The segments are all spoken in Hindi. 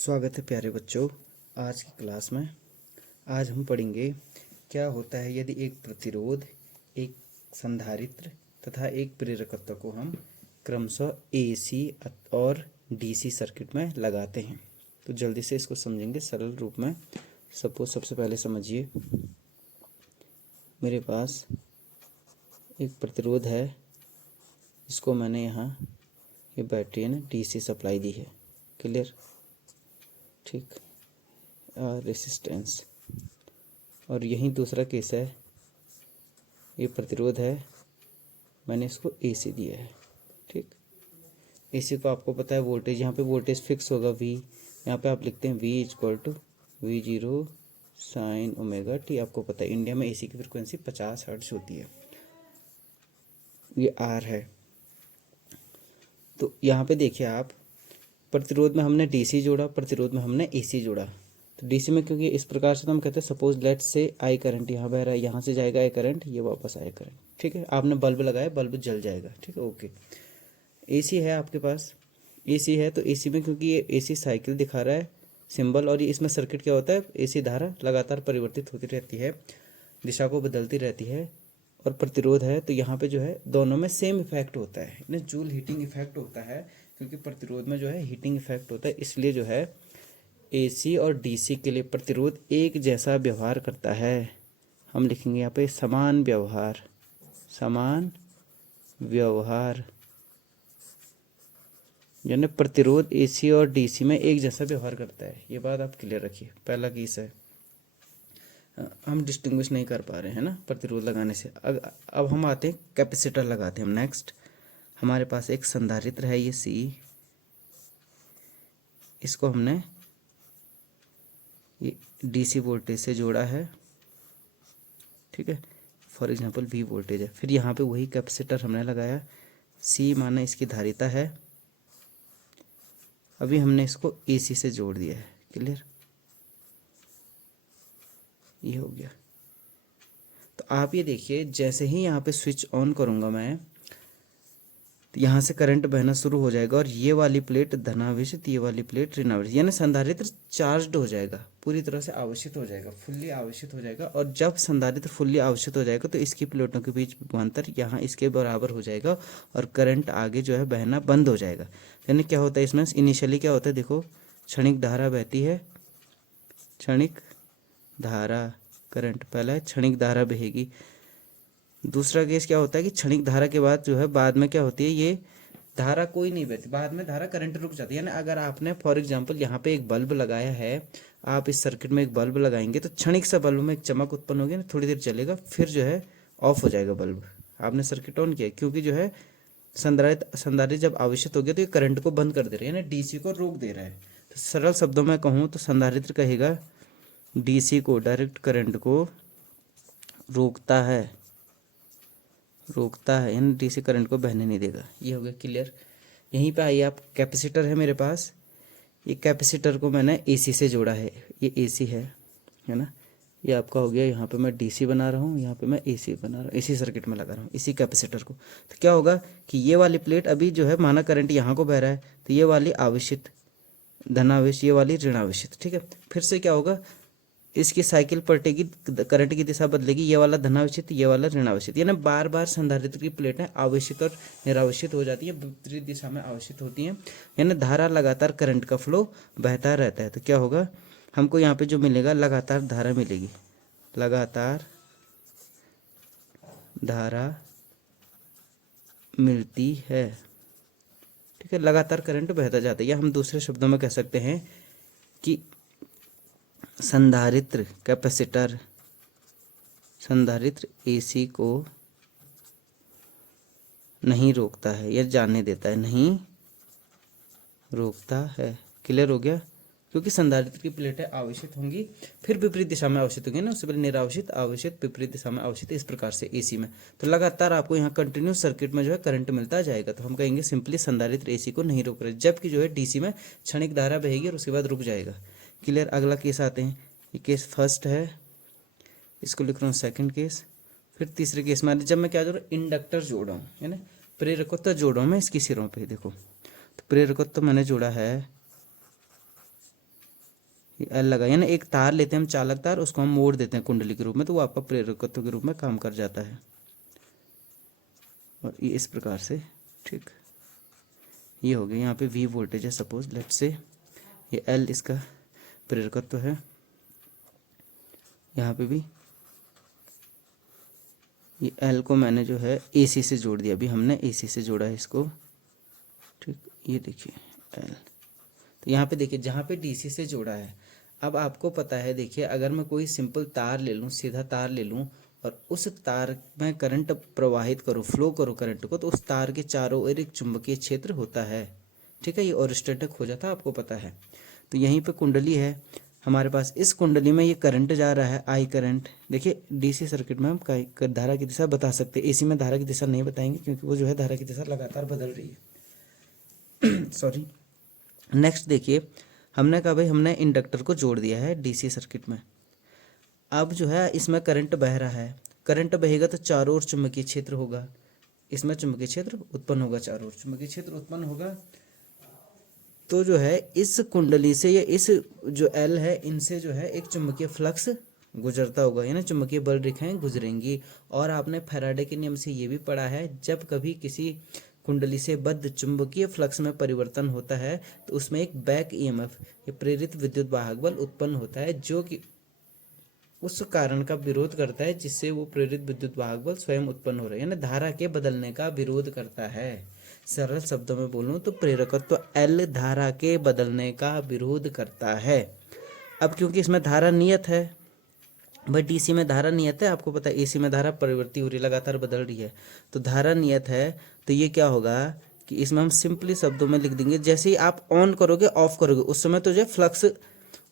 स्वागत है प्यारे बच्चों। आज की क्लास में आज हम पढ़ेंगे क्या होता है यदि एक प्रतिरोध, एक संधारित्र तथा एक प्रेरकत्व को हम क्रमशः एसी और डीसी सर्किट में लगाते हैं। तो जल्दी से इसको समझेंगे सरल रूप में। सपोज सबसे पहले समझिए, मेरे पास एक प्रतिरोध है, इसको मैंने यहाँ ये बैटरी ने डीसी सप्लाई दी है। क्लियर? ठीक। रेसिस्टेंस। और यहीं दूसरा केस है, ये प्रतिरोध है, मैंने इसको एसी दिया है। ठीक। एसी को आपको पता है वोल्टेज, यहाँ पे वोल्टेज फिक्स होगा वी, यहाँ पे आप लिखते हैं V equal to V0 sine omega T. आपको पता है इंडिया में एसी की फ्रिक्वेंसी 50 हर्ट्ज होती है। ये आर है। तो यहाँ पे देखिए आप, प्रतिरोध में हमने डीसी जोड़ा, प्रतिरोध में हमने एसी जोड़ा। तो डीसी में क्योंकि इस प्रकार से तो हम कहते हैं सपोज लेट से आई करंट यहाँ बह रहा है, यहाँ से जाएगा आई करंट, ये वापस आए करंट। ठीक है, आपने बल्ब लगाया, बल्ब जल जाएगा। ठीक है, ओके। एसी है आपके पास, एसी है तो एसी में क्योंकि ये एसी साइकिल दिखा रहा है सिंबल, और ये इसमें सर्किट क्या होता है, एसी धारा लगातार परिवर्तित होती रहती है, दिशा को बदलती रहती है। और प्रतिरोध है तो यहाँ पे जो है दोनों में सेम इफेक्ट होता है, इन्हें जूल हीटिंग इफेक्ट होता है, क्योंकि प्रतिरोध में जो है हीटिंग इफेक्ट होता है। इसलिए जो है एसी और डीसी के लिए प्रतिरोध एक जैसा व्यवहार करता है। हम लिखेंगे यहाँ पे समान व्यवहार, समान व्यवहार, यानी प्रतिरोध एसी और डीसी में एक जैसा व्यवहार करता है। ये बात आप क्लियर रखिए। पहला केस है, हम डिस्टिंग्विश नहीं कर पा रहे हैं ना प्रतिरोध लगाने से। अब हम आते हैं कैपेसिटर लगाते हैं हम। नेक्स्ट हमारे पास एक संधारित्र है, ये सी, इसको हमने ये डीसी वोल्टेज से जोड़ा है। ठीक है, फॉर एग्जांपल वी वोल्टेज है। फिर यहाँ पे वही कैपेसिटर हमने लगाया, सी माना इसकी धारिता है। अभी हमने इसको एसी से जोड़ दिया है। क्लियर? ये हो गया। तो आप ये देखिए, जैसे ही यहाँ पे स्विच ऑन करूँगा मैं, तो यहाँ से करंट बहना शुरू हो जाएगा, और ये वाली प्लेट धनावेशित, ये वाली प्लेट ऋणावेशित, यानी संधारित्र चार्ज्ड हो जाएगा, पूरी तरह से आवेशित हो जाएगा, फुल्ली आवेशित हो जाएगा। और जब संधारित्र फुल्ली आवेशित हो जाएगा तो इसकी प्लेटों के बीच विभवांतर यहाँ इसके बराबर हो जाएगा, और करंट आगे जो है बहना बंद हो जाएगा। यानी क्या होता है इसमें, इनिशियली क्या होता है, देखो क्षणिक धारा बहती है, क्षणिक धारा, करंट पहला है, क्षणिक धारा बहेगी। दूसरा केस क्या होता है कि क्षणिक धारा के बाद जो है बाद में क्या होती है, ये धारा कोई नहीं बहती, बाद में धारा करंट रुक जाती है। यानी अगर आपने फॉर एग्जांपल यहाँ पे एक बल्ब लगाया है, आप इस सर्किट में एक बल्ब लगाएंगे तो क्षणिक सा बल्ब में एक चमक उत्पन्न होगी ना, थोड़ी देर चलेगा, फिर जो है ऑफ हो जाएगा बल्ब। आपने सर्किट ऑन किया, क्योंकि जो है संधारित्र जब आवेशित हो गया तो ये करंट को बंद कर दे रहा है, यानी डीसी को रोक दे रहा है। तो सरल शब्दों में कहूँ तो संधारित्र कहेगा डीसी को, डायरेक्ट करंट को रोकता है, रोकता है, यानी डीसी करंट को बहने नहीं देगा। ये हो गया क्लियर। यहीं पे आइए आप, कैपेसिटर है मेरे पास, ये कैपेसिटर को मैंने एसी से जोड़ा है, ये एसी है ना। ये आपका हो गया, यहाँ पे मैं डीसी बना रहा हूँ, यहाँ पे मैं एसी बना रहा हूँ, इसी सर्किट में लगा रहा हूँ इसी कैपेसिटर को। तो क्या होगा कि ये वाली प्लेट अभी जो है माना करंट यहाँ को बह रहा है, तो ये वाली आवेशित धनावेश, ये वाली ऋणावेशित। ठीक है, फिर से क्या होगा, इसकी साइकिल पलटेगी, करंट की दिशा बदलेगी, ये वाला धनावेशित, ये वाला ऋणावेशित, यानी बार बार संधारित्र की प्लेटें आवेशित और निरावेशित हो जाती है, विपरीत दिशा में आवेशित होती हैं, यानी धारा लगातार करंट का फ्लो बहता रहता है। तो क्या होगा, हमको यहाँ पे जो मिलेगा लगातार धारा मिलेगी, लगातार धारा मिलती है। ठीक है, लगातार करंट बहता जाता है, या हम दूसरे शब्दों में कह सकते हैं कि संधारित्र कैपेसिटर, संधारित्र एसी को नहीं रोकता है या जाने देता है, नहीं रोकता है। क्लियर हो गया? क्योंकि संधारित्र की प्लेटें आवेशित होंगी, फिर विपरीत दिशा में आवेशित होंगी ना, उससे पहले निरावेशित, आवेशित, विपरीत दिशा में आवेशित, इस प्रकार से एसी में। तो लगातार आपको यहाँ कंटिन्यूस सर्किट में जो है करंट मिलता जाएगा। तो हम कहेंगे सिंपली संधारित्र एसी को नहीं रोक रहे, जबकि जो है डीसी में क्षणिक धारा बहेगी और उसके बाद रुक जाएगा। क्लियर? अगला केस आते हैं, ये केस फर्स्ट है, इसको लिख रहा हूँ सेकंड केस। फिर तीसरे केस में जब मैं क्या जोड़ रहा हूँ, इंडक्टर जोड़ रहा हूँ, है ना, प्रेरकत्व जोड़ रहा हूँ मैं इसकी सिरों पे। देखो, तो प्रेरकत्व मैंने जोड़ा है ये एल लगाइए ना, एक तार लेते हैं हम चालक तार, उसको हम मोड़ देते हैं कुंडली के रूप में, तो वो आपका प्रेरकत्व के रूप में काम कर जाता है। और ये इस प्रकार से, ठीक, ये हो गया। यहाँ पे वी वोल्टेज है सपोज, लेट्स से ये एल इसका प्रेरकत्व है, यहाँ पे भी ये एल को मैंने जो है एसी से जोड़ दिया, अभी हमने एसी से जोड़ा है इसको, ठीक। ये देखिए एल, तो यहाँ पे देखिए जहाँ पे डीसी से जोड़ा है, अब आपको पता है, देखिए अगर मैं कोई सिंपल तार ले लूँ, सीधा तार ले लूँ और उस तार में करंट प्रवाहित करूँ, फ्लो करूँ करंट को, तो उस तार के चारों ओर एक चुंबकीय क्षेत्र होता है, ठीक है। ये ओरिस्टेटिक हो जाता है, आपको पता है। तो यहीं पे कुंडली है हमारे पास, इस कुंडली में ये करंट जा रहा है, आई करंट। देखिए डीसी सर्किट में हम धारा की दिशा बता सकते हैं, एसी में धारा की दिशा नहीं बताएंगे क्योंकि वो जो है धारा की दिशा लगातार बदल रही है। सॉरी। नेक्स्ट देखिए, हमने कहा भाई हमने इंडक्टर को जोड़ दिया है डीसी सर्किट में। अब जो है इसमें करंट बह रहा है, करंट बहेगा तो चारों ओर चुंबकीय क्षेत्र होगा, इसमें चुंबकीय क्षेत्र उत्पन्न होगा, चारों ओर चुंबकीय क्षेत्र उत्पन्न होगा। तो जो है इस कुंडली से या इस जो एल है, इनसे जो है एक चुंबकीय फ्लक्स गुजरता होगा, यानी चुंबकीय बल रेखाएं गुजरेंगी। और आपने फैराडे के नियम से ये भी पढ़ा है, जब कभी किसी कुंडली से बद्ध चुंबकीय फ्लक्स में परिवर्तन होता है तो उसमें एक बैक ईएमएफ या प्रेरित विद्युत वाहक बल उत्पन्न होता है, जो कि उस कारण का विरोध करता है जिससे वो प्रेरित विद्युत वाहक बल स्वयं उत्पन्न हो रहा है, यानी धारा के बदलने का विरोध करता है। सरल शब्दों में बोलूं तो प्रेरकत्व एल धारा के बदलने का विरोध करता है। अब क्योंकि इसमें धारा नियत है, भाई डीसी में धारा नियत है, आपको पता है एसी में धारा परिवर्ती हो रही है, लगातार बदल रही है, तो धारा नियत है। तो ये क्या होगा कि इसमें हम सिंपली शब्दों में लिख देंगे, जैसे ही आप ऑन करोगे ऑफ करोगे उस समय तो जो फ्लक्स,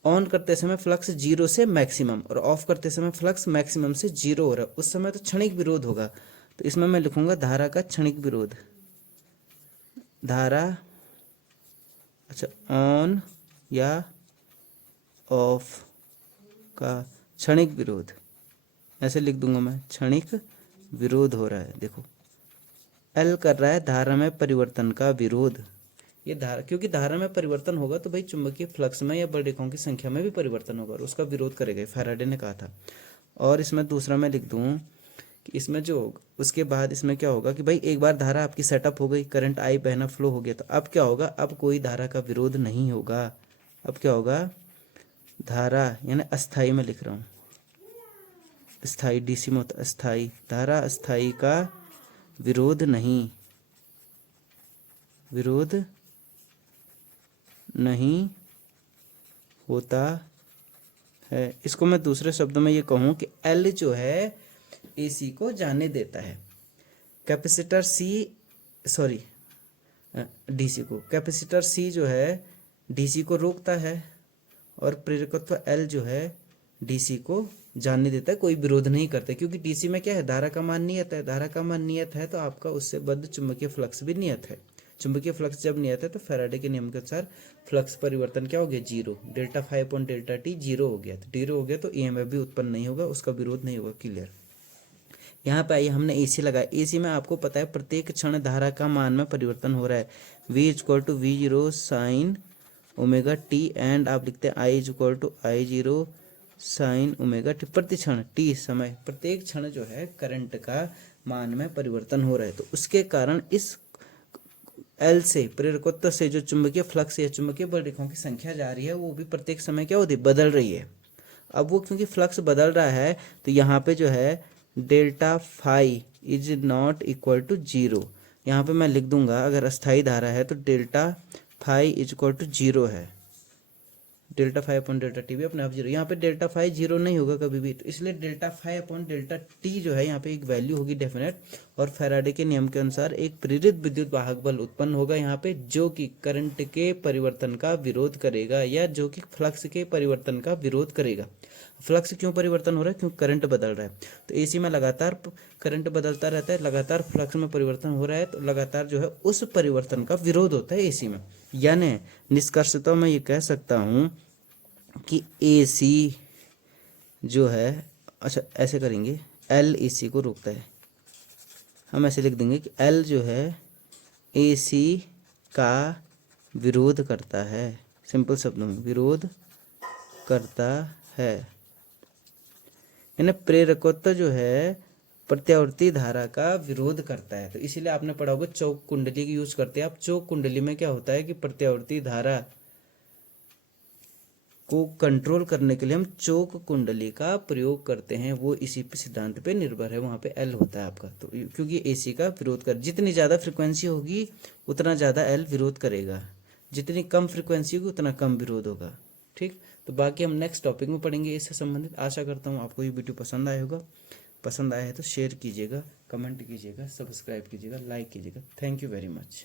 ऑन करते समय फ्लक्स 0 से मैक्सिमम और ऑफ करते समय फ्लक्स मैक्सिमम से 0 हो रहा है, उस समय तो क्षणिक विरोध होगा। तो इसमें मैं लिखूंगा धारा का क्षणिक विरोध, धारा, अच्छा, ऑन या ऑफ का क्षणिक विरोध, ऐसे लिख दूंगा मैं, क्षणिक विरोध हो रहा है। देखो एल कर रहा है धारा में परिवर्तन का विरोध, ये धारा, क्योंकि धारा में परिवर्तन होगा तो भाई चुंबकीय फ्लक्स में या बल रेखाओं की संख्या में भी परिवर्तन होगा और उसका विरोध करेगा, फैराडे ने कहा था। और इसमें दूसरा मैं लिख दूं कि इसमें जो उसके बाद इसमें क्या होगा कि भाई एक बार धारा आपकी सेटअप हो गई, करंट आई बहना फ्लो हो गया, तो अब क्या होगा, अब कोई धारा का विरोध नहीं होगा। अब क्या होगा, धारा यानी अस्थाई में लिख रहा हूँ, स्थाई, डीसी में होता अस्थाई, धारा अस्थाई का विरोध नहीं, विरोध नहीं होता है। इसको मैं दूसरे शब्दों में ये कहूँ कि एल जो है एसी को जाने देता है, कैपेसिटर सी, सॉरी डीसी को, कैपेसिटर सी जो है डीसी को रोकता है और प्रेरकत्व एल जो है डीसी को जानने देता है, कोई विरोध नहीं करता, क्योंकि डीसी में क्या है, धारा का मान नियत है, धारा का मान नियत है तो आपका उससे बद्ध चुंबकीय फ्लक्स भी नियत है। चुंबकीय फ्लक्स जब नियत है तो फैराडे के नियम के अनुसार फ्लक्स परिवर्तन क्या हो गया, 0, delta phi upon delta T 0 हो गया, तो 0 हो गया तो ईएमएफ भी उत्पन्न नहीं होगा, उसका विरोध नहीं होगा। क्लियर। यहाँ पे आइए, हमने एसी लगाया, एसी में आपको पता है प्रत्येक क्षण धारा का मान में परिवर्तन हो रहा है, V equal to V0 sine omega T, and आप लिखते हैं I equal to I0 sine omega T, प्रति क्षण टी समय, प्रत्येक क्षण जो है करंट का मान में परिवर्तन हो रहा है, तो उसके कारण इस एल से, प्रेरकत्व से जो चुंबकीय फ्लक्स या चुंबकीय बल रेखाओं की संख्या जा रही है वो भी प्रत्येक समय क्या होती है, बदल रही है। अब वो क्योंकि फ्लक्स बदल रहा है तो यहाँ पे जो है delta phi is not equal to 0, यहाँ पे मैं लिख दूंगा, अगर अस्थाई धारा है तो delta phi is equal to 0 है, delta phi upon delta T भी अपने आप 0, यहाँ पे डेल्टा फाई 0 नहीं होगा कभी भी, तो इसलिए delta phi upon delta T जो है यहाँ पे एक वैल्यू होगी डेफिनेट, और फैराडे के नियम के अनुसार एक प्रेरित विद्युत वाहक बल उत्पन्न होगा यहाँ पे, जो कि करंट के परिवर्तन का विरोध करेगा या जो कि फ्लक्स के परिवर्तन का विरोध करेगा। फ्लक्स क्यों परिवर्तन हो रहा है, क्योंकि करंट बदल रहा है, तो एसी में लगातार करंट बदलता रहता है, लगातार फ्लक्स में परिवर्तन हो रहा है, तो लगातार जो है उस परिवर्तन का विरोध होता है एसी में। यानी निष्कर्षतः मैं ये कह सकता हूँ कि एसी जो है, अच्छा ऐसे करेंगे, एल एसी को रोकता है, हम ऐसे लिख देंगे कि एल जो है एसी का विरोध करता है, सिंपल शब्दों में विरोध करता है। यानी प्रेरकत्व जो है प्रत्यावर्ती धारा का विरोध करता है। तो इसीलिए आपने पढ़ा होगा चौक कुंडली की यूज करते हैं आप। चौक कुंडली में क्या होता है कि प्रत्यावर्ती धारा को कंट्रोल करने के लिए हम चौक कुंडली का प्रयोग करते हैं। वो इसी पे सिद्धांत पे निर्भर है। वहाँ पे एल होता है आपका। तो क्योंकि एसी का विरोध कर, जितनी ज़्यादा फ्रिक्वेंसी होगी उतना ज़्यादा एल विरोध करेगा, जितनी कम फ्रिक्वेंसी होगी उतना कम विरोध होगा। ठीक, तो बाकी हम नेक्स्ट टॉपिक में पढ़ेंगे इससे संबंधित। आशा करता हूँ आपको ये वीडियो पसंद आया होगा। पसंद आया है तो शेयर कीजिएगा, कमेंट कीजिएगा, सब्सक्राइब कीजिएगा, लाइक कीजिएगा। Thank you very much.